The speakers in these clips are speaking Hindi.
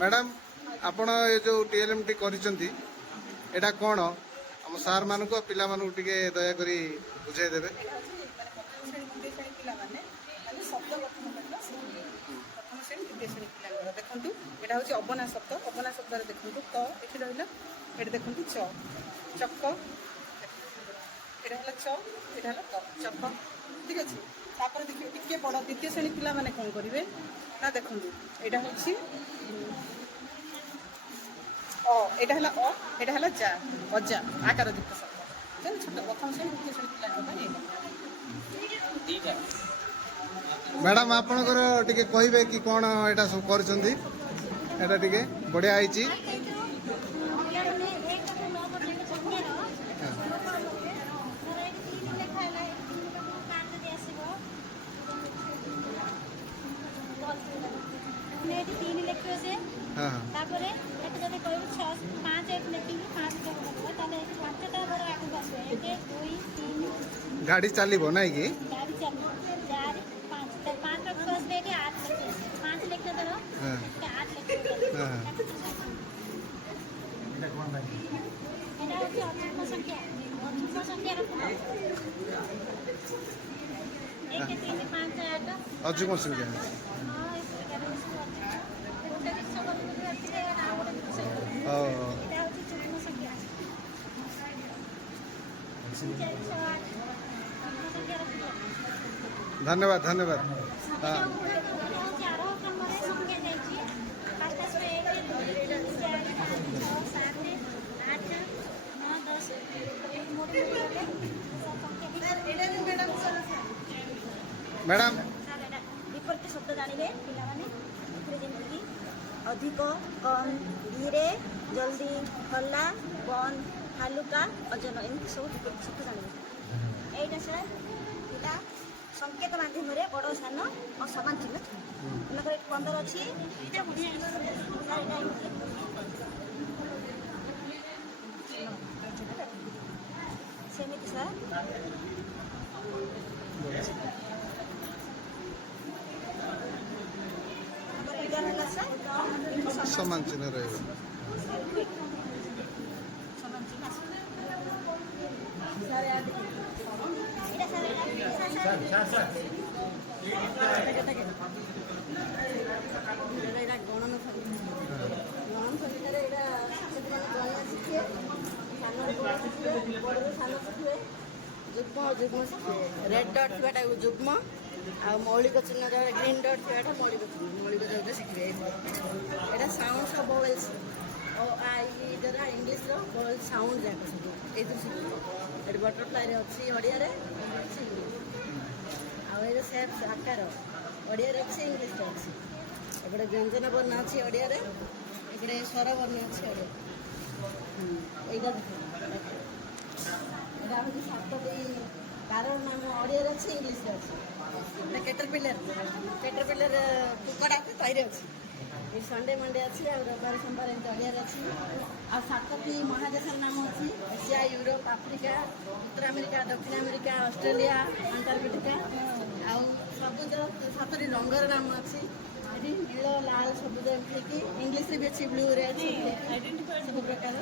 मैडम आपण ये जो टीएलएम टी करिसेंती एटा कोन हम सार मान को पिला मान को टिके दया करी बुझाई देबे। देखु यहाँ हूँ अबना शब्द अबना शब्द देखु तो ये रहा ये देखु च चक यहाँ च यहाँ त चक ठीक अच्छे तापर देखिए टिके बड़ द्वितीय श्रेणी पिला माने कौन करेंगे ना देखु यहाँ हूँ यहाँ है यहाँ है जा अजा आकार युक्त शब्द छोट प्रथम श्रेणी द्वितीय श्रेणी पिला मैडम आपणकर टिके कहबे कि कौन एटा सब करछंती एटा टिके बढ़िया आइची। गाड़ी चलो ना कि अजुम संख्या धन्यवाद धन्यवाद। हाँ मैडम विपरीत शब्द जानवे पाने अधिक कम धीरे जल्दी हल्ला बंद हालुका अजन एमती सब विपरीत शब्द जानवे यहाँ सर पिला संकेत माध्यम बड़ सान और सामान चिन्ह 15 अच्छी सेमती सर समान चिन्ह रहेगा। जुग्म जुग्म रेड डट थी जुग्म आ मौलिक चिन्ह जो ग्रीन डट थी मौलिक चिन्ह मौलिक जो शिखे यहाँ साउंड सब वोवेल्स ओ आई द्वारा इंग्लीश वोवेल साउंड जाक सब ये शिखे बटरफ्लाई अच्छी ओडिया आउ सेप आकार ओडिया अच्छी इंग्लीश अच्छी एपटे व्यंजन वर्ण अच्छी ओडिया एपटे स्वर वर्ण अच्छी ओडिया यहाँ हूँ सातटी कारण नाम ओडिया अच्छी इंग्लीश अच्छी कैटरपिलर कुकड़ा तैयारी अच्छी ये संडे मंडे अच्छी आ रविवार सोमवार एमती ओडिया अच्छी आ सातटी महादेश नाम अच्छी एशिया यूरोप आफ्रिका उत्तर अमेरिका दक्षिण अमेरिका ऑस्ट्रेलिया अंटार्कटिका आउ सबुज 7टी रंगर नाम अच्छी नील लाल सबुज एमती इंग्लीश भी अच्छी ब्लू रे अच्छी सब प्रकार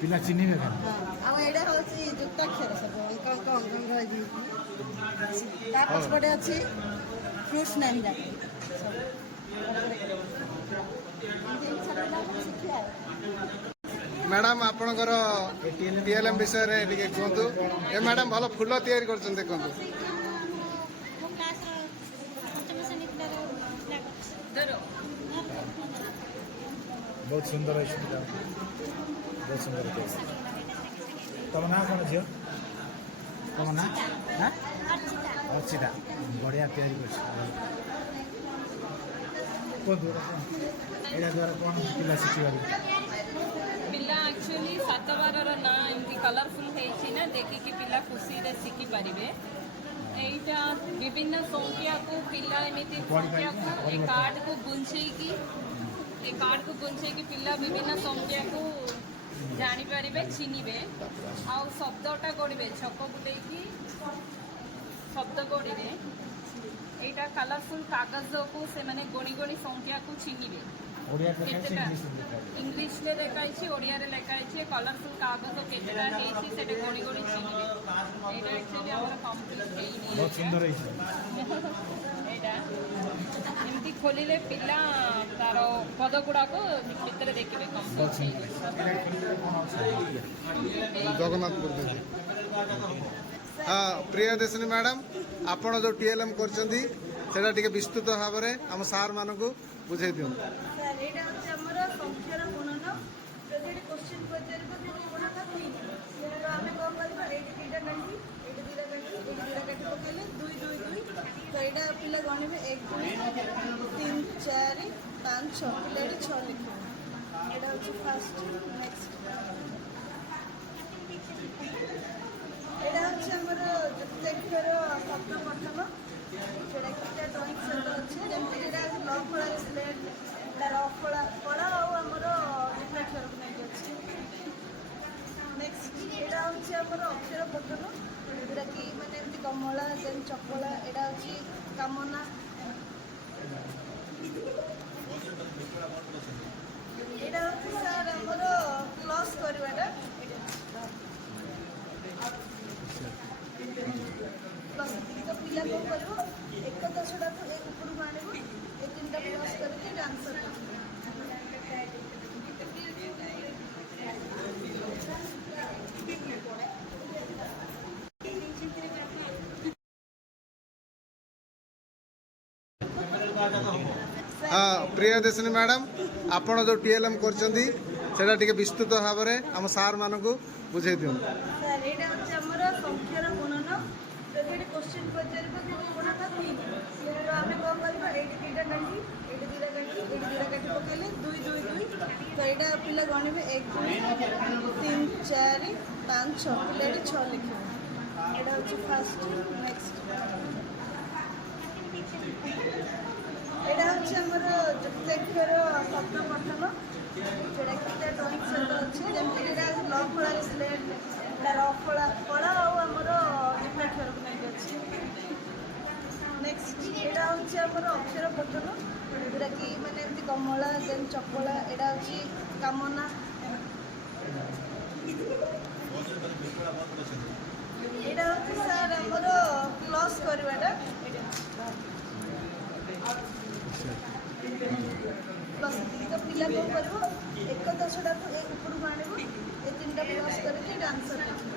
पिला चिन्ह में आड़ा हूँ युक्ताक्षर सब अंक अंक अंक अंक पछपटे अच्छी फ्रुट्स नेम जाक मैडम आपणकर टीएलएम विषय रे टिके कहतु ए मैडम भल फूल तैयारी करछन देखंतु बहुत सुंदर है बहुत सुंदर है तुम ना कौन झील तुम ना अर्चिता बढ़िया तैयारी कर द्वारा कौन पिला शिखिबार पिला एक्चुअली 7 बार ना एमती कलरफुल है देखिकी पिला खुशी रे शिखि पारिबे एटा विभिन्न संख्या को पिला एमती संख्या को ए कार्ड को गुंछेकी ए कार्ड को गुंछेकी पिला विभिन्न संख्या को जानी पारिबे चिनिबे आ शब्दटा गढ़िबे छक बुलेकी शब्द गढ़िबे এইটা কালারফুল কাগজକୁ ସେମାନେ ଗଣି ଗଣି ସଂଖ୍ୟାକୁ ଚିହ୍ନିବେ। ଓଡ଼ିଆରେ ଲେଖା ହେଇଛି, କେତେଟା ଇଂଲିଶରେ ଲେଖା ହେଇଛି। ଇଂଲିଶରେ ଲେଖା ହେଇଛି, ଓଡ଼ିଆରେ ଲେଖା ହେଇଛି। କଲରଫୁଲ କାଗଜ କେତେଟା ହେଇଛି ସେଟା ଗଣି ଗଣି ଚିହ୍ନିବେ। ଏଇଟା ଆକ୍ଚୁଆଲି ଆମର କମ୍ପ୍ଲିଟ୍ ହେଇନି। ବହୁତ ସୁନ୍ଦର ହେଇଛି। ଏଇଟା ଏମିତି ଖୋଲିଲେ ପିଲା ତାର ପଦ ଗୁଡ଼ାକ ଭିତରେ ଦେଖିବେ ବହୁତ କମ୍ପ୍ଲିଟ୍ ସୁନ୍ଦର ହେଇଛି। ଜଗନ୍ନାଥ କରୁଛନ୍ତି। ହଁ ପ୍ରିୟଦର୍ଶିନୀ ମ୍ୟାଡ଼ାମ୍, ଆପଣ ଯେଉଁ TLM କରିଛନ୍ତି ସେଇଟା ଟିକେ ବିସ୍ତୃତ ଭାବରେ ଆମ ସାର୍ ମାନଙ୍କୁ ବୁଝେଇ ଦିଅନ୍ତୁ। ସାର୍ ଏଇଟା ହେଉଛି ଆମର ସଂଖ୍ୟାର ଗୁଣନ। ଯଦି ଏଠି କୋଶ୍ଚିନ୍ ପଚାରିବ ଯେ ଗୁଣନ ହୋଇନି, ତ ଆମେ କ'ଣ କରିବା, ଏଇଠି ଦୁଇଟା କାଠି, ଏଇଠି ଦୁଇଟା କାଠି, ଏଇଠି ଦୁଇଟା କାଠି ପକାଇଲେ 2 2 2। ତ ଏଇଟା ପିଲା ଗଣିବେ 1 2 3 4 5 6। ପିଲା ଏଠି 6 ଲେଖିବେ। ଏଇଟା ହେଉଛି ଫାର୍ଷ୍ଟ। ନେକ୍ସଟ ଏଇଟା ହେଉଛି ଆମର ଯୁକ୍ତାକ୍ଷର ଶବ୍ଦ ଗଠନ। ସେଇଟା କେତେ ଡ୍ରଇଂ ସହିତ ଅଛି, ଯେମିତିକି ଏଇଟା ଲ ଫଳାରେ ସ୍ଲେଟ୍, ତାର ଫଳା ଫଳା ଆଉ ଆମର ଯୁକ୍ତାକ୍ଷରକୁ ନେଇକି ଅଛି। ନେକ୍ସଟ ଏଇଟା ହେଉଛି ଆମର ଅକ୍ଷର ପଠନ, ଯେଉଁଟାକି ମାନେ ଏମିତି କମଳା, ଦେନ୍ ଚପଳା। ଏଇଟା ହେଉଛି କାମନା। ଏଇଟା ହେଉଛି ସାର୍ ଆମର ପ୍ଲସ୍ କରିବାଟା। ପ୍ଲସ୍ ତ ପିଲା କ'ଣ କରିବ, ଏକ ଦଶଟାକୁ ଏ ଉପରକୁ ଆଣିବ, ଏ ତିନିଟା ପ୍ଲସ୍ କରିକି ଏଇଟା ଆନ୍ସର୍ କରିବ। ହଁ ପ୍ରିୟଦର୍ଶିନୀ ମ୍ୟାଡ଼ାମ୍, ଆପଣ ଯେଉଁ TLM କରିଛନ୍ତି ସେଇଟା ଟିକେ ବିସ୍ତୃତ ଭାବରେ ଆମ ସାର୍ ମାନଙ୍କୁ ବୁଝେଇ ଦିଅନ୍ତୁ। ସାର୍ ଏଇଟା ହେଉଛି ଆମର ସଂଖ୍ୟାର ଗୁଣନ। ଯଦି ଏଠି କୋଶ୍ଚିନ୍ ପଚାରିବ ଯେ ଗୁଣନ ହୋଇନି, ତ ଆମେ କ'ଣ କରିବା, ଏଇଠି ଦୁଇଟା କାଠି, ଏଇଠି ଦୁଇଟା କାଠି, ଏଇଠି ଦୁଇଟା କାଠି ପକାଇଲେ 2 2 2। ତ ଏଇଟା ପିଲା ଗଣିବେ 1 2 3 4 5 6। ପିଲା ଏଠି 6 ଲେଖିବେ। ଏଇଟା ହେଉଛି ଫାର୍ଷ୍ଟ। ନେକ୍ସଟ ଏଇଟା ହେଉଛି ଆମର ଯୁକ୍ତାକ୍ଷର ଶବ୍ଦ ଗଠନ। ସେଇଟା କେତେ ଡ୍ରଇଂ ସହିତ ଅଛି, ଯେମିତିକି ଏଇଟା ଲ ଫଳାରେ ସ୍ଲେଟ୍, ତାର ଫଳା ଫଳା ଆଉ ଆମର ଯୁକ୍ତାକ୍ଷରକୁ ନେଇକି ଅଛି। ନେକ୍ସଟ ଏଇଟା ହେଉଛି ଆମର ଅକ୍ଷର ପଠନ, ଯେଉଁଟାକି ମାନେ ଏମିତି କମଳା, ଦେନ୍ ଚପଳା। ଏଇଟା ହେଉଛି କାମନା। ଏଇଟା ହେଉଛି ସାର୍ ଆମର ପ୍ଲସ୍ କରିବାଟା। ପ୍ଲସ୍ ତ ପିଲା କ'ଣ କରିବ, ଏକ ଦଶଟାକୁ ଏ ଉପରକୁ ଆଣିବ, ଏ ତିନିଟା ପ୍ଲସ୍ କରିକି ଏଇଟା ଆନ୍ସର୍ କରିବ।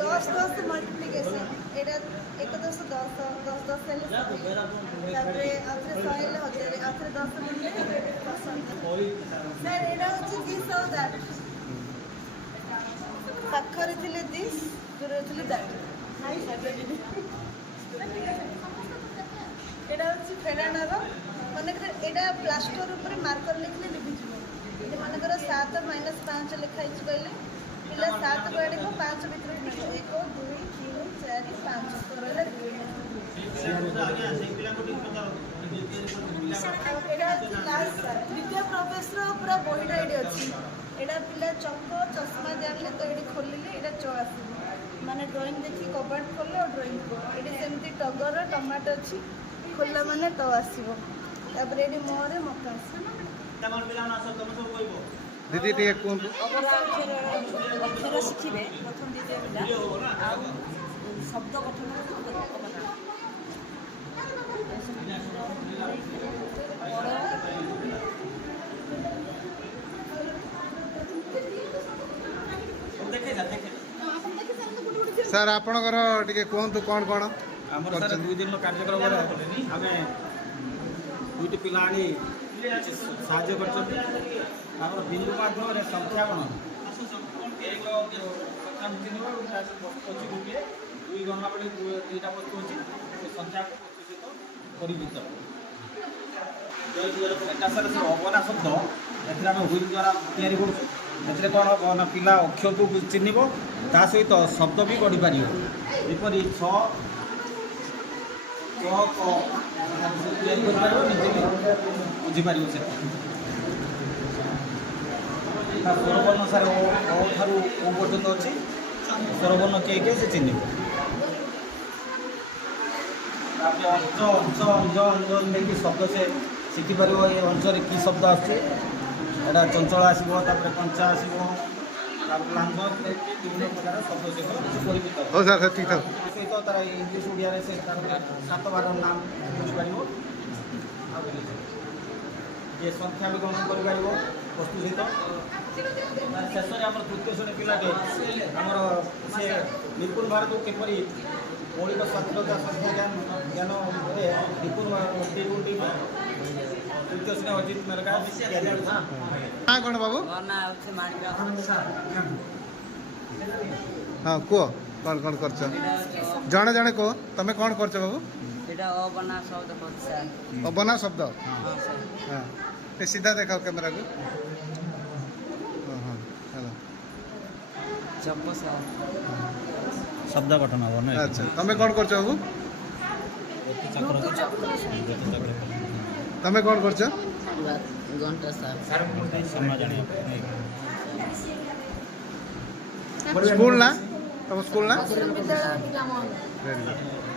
10 10 ମଲ୍ଟିପ୍ଲିକେସନ୍। ଏଇଟା 1 10 10 10 10 ହେଲେ 100। ତାପରେ ଆଉଥରେ 100 ହେଲେ 1000, ଆଉଥରେ 10 ହେଲେ 10,000। ସାର୍ ଏଇଟା ହେଉଛି ଦିସ୍ ଆଉ ଦ୍ୟାଟ୍। ପାଖରେ ଥିଲେ ଦିସ୍, ଦୂରରେ ଥିଲେ ଦ୍ୟାଟ୍। ଏଇଟା ହେଉଛି ଫେରାଣାର। ମନେକର ଏଇଟା ପ୍ଲାଷ୍ଟର ଉପରେ ମାର୍କର ଲେଖିଲେ ଲିଭିଯିବ। ଏଠି ମନେକର 7 - 5 ଲେଖା ହେଇଛି କହିଲେ, ପିଲା 7 ବାଡ଼ିବ 5 ଭିତରେ ମିଳିବ। 1 2 3 4 5 ରହିଲା 2। ଏଇଟା ହେଉଛି ଲାଷ୍ଟ ସାର୍, ଦ୍ୱିତୀୟ ପ୍ରବେଶର ପୁରା ବହିଟା ଏଇଠି ଅଛି। ଏଇଟା ପିଲା ଚକ ଚଷମା ଜାଣିଲେ ତ ଏଇଠି ଖୋଲିଲେ ଏଇଟା ଚ ଆସିବ। ମାନେ ଡ୍ରଇଂ ଦେଖି କବାଟ ଖୋଲିଲେ ଆଉ ଡ୍ରଇଂ ଏଇଠି ସେମିତି ଟଗର ଟମାଟୋ ଅଛି, ଖୋଲିଲା ମାନେ ତ ଆସିବ। ତାପରେ ଏଇଠି ମୁହଁରେ ମକା ଆସିବ। ଦିଦି ଟିକେ କୁହନ୍ତୁ। ଅକ୍ଷର ଶିଖିବେ ପ୍ରଥମ ଦ୍ୱିତୀୟ ପିଲା, ଆଉ ଶବ୍ଦ ଗଠନ ସାର୍ ଆପଣଙ୍କର ଟିକେ କୁହନ୍ତୁ କ'ଣ କ'ଣ ଆମର ସାର୍ 2 ଦିନର କାର୍ଯ୍ୟକ୍ରମରେ ଆମେ 2ଟି ପିଲା ଆଣି କିଛି ସାହାଯ୍ୟ କରିଛନ୍ତି। ଆମର ବିନ୍ଦୁ ମାଧ୍ୟମରେ ସଂଖ୍ୟା ଗଣନା ଅଛି, ଗୋଟିଏ 2 ଗଣନା ବେଳେ 2ଟା ବସ୍ତୁ ଅଛି, ସଂଖ୍ୟାକୁ ସହିତ ପରିବୃତ। ଏଟା ସାର୍ ଅବନା ଶବ୍ଦ, ଏଥିରେ ଆମେ ହୁଇଲ୍ ଦ୍ୱାରା ତିଆରି କରୁଛୁ। ଏଥିରେ କ'ଣ ହେବ ନା, ପିଲା ଅକ୍ଷରକୁ ଚିହ୍ନିବ, ତା ସହିତ ଶବ୍ଦ ବି ଗଢ଼ିପାରିବ। ଯେପରି 6 ତିଆରି କରିପାରିବ, ନିଜେ ବି ବୁଝିପାରିବ। ସେଟା ତା ସ୍ୱରବର୍ଣ୍ଣ ସାର୍ ଓ ଠାରୁ ଓ ପର୍ଯ୍ୟନ୍ତ ଅଛି। ସ୍ୱରବର୍ଣ୍ଣ କିଏ ସେ ଚିହ୍ନିବ। ତାପରେ ଅଞ୍ଚ ନେଇକି ଶବ୍ଦ ସେ ଶିଖିପାରିବ। ଏ ଅଞ୍ଚଳରେ କି ଶବ୍ଦ ଆସୁଛି, ଏଇଟା ଚଞ୍ଚଳ ଆସିବ, ତାପରେ କଞ୍ଚା ଆସିବ, ତାପରେ ଲାଞ୍ଜ, ବିଭିନ୍ନ ପ୍ରକାର ଶବ୍ଦ ସେ ପରିଚିତ। ହଉ ସାର୍ ସେତିକି ଥାଉ। ତା ସହିତ ତାର ଇଂଲିଶ ଓଡ଼ିଆରେ ସେ ତାର 7-12 ନାମ ବୁଝିପାରିବ। ଆଉ ଇଏ ସଂଖ୍ୟା ବି ଗଣନା କରିପାରିବ ବସ୍ତୁ ସହିତ। ଶେଷରେ ଆମର ତୃତୀୟ ଶ୍ରେଣୀ ପିଲାଟେ ଆମର ସେ ନିପୁଣ ଭାରତକୁ କିପରି ମୌଳିକ ସ୍ୱାକ୍ଷରତା ସଂଖ୍ୟା ଜ୍ଞାନରେ ନିପୁଣ ତୃତୀୟ ଶ୍ରେଣୀ ଅଜିତ ମେରକା। ନା କ'ଣ ବାବୁ? ମୋ ନାଁ ହେଉଛି ମାଣିକ। ହଁ କୁହ କ'ଣ କ'ଣ କରୁଛ? ଜଣେ ଜଣେ କୁହ, ତମେ କ'ଣ କରୁଛ ବାବୁ? ଏଇଟା ଅବନା ଶବ୍ଦ କରୁଛି ସାର୍। ଅବନା ଶବ୍ଦ। ହଁ ସାର୍। ହଁ ଏ ସିଧା ଦେଖାଅ କ୍ୟାମେରାକୁ। ହଁ ହଁ ହେଲା। ଜପ ସାର୍। ଶବ୍ଦ ଗଠନ ହେବ ନା? ଆଚ୍ଛା ତମେ କ'ଣ କରୁଛ ବାବୁ? ତମେ କ'ଣ କରୁଛ? ଘଣ୍ଟା ସାର୍। ସ୍କୁଲ ନା ତମ ସ୍କୁଲ ନା? Very good.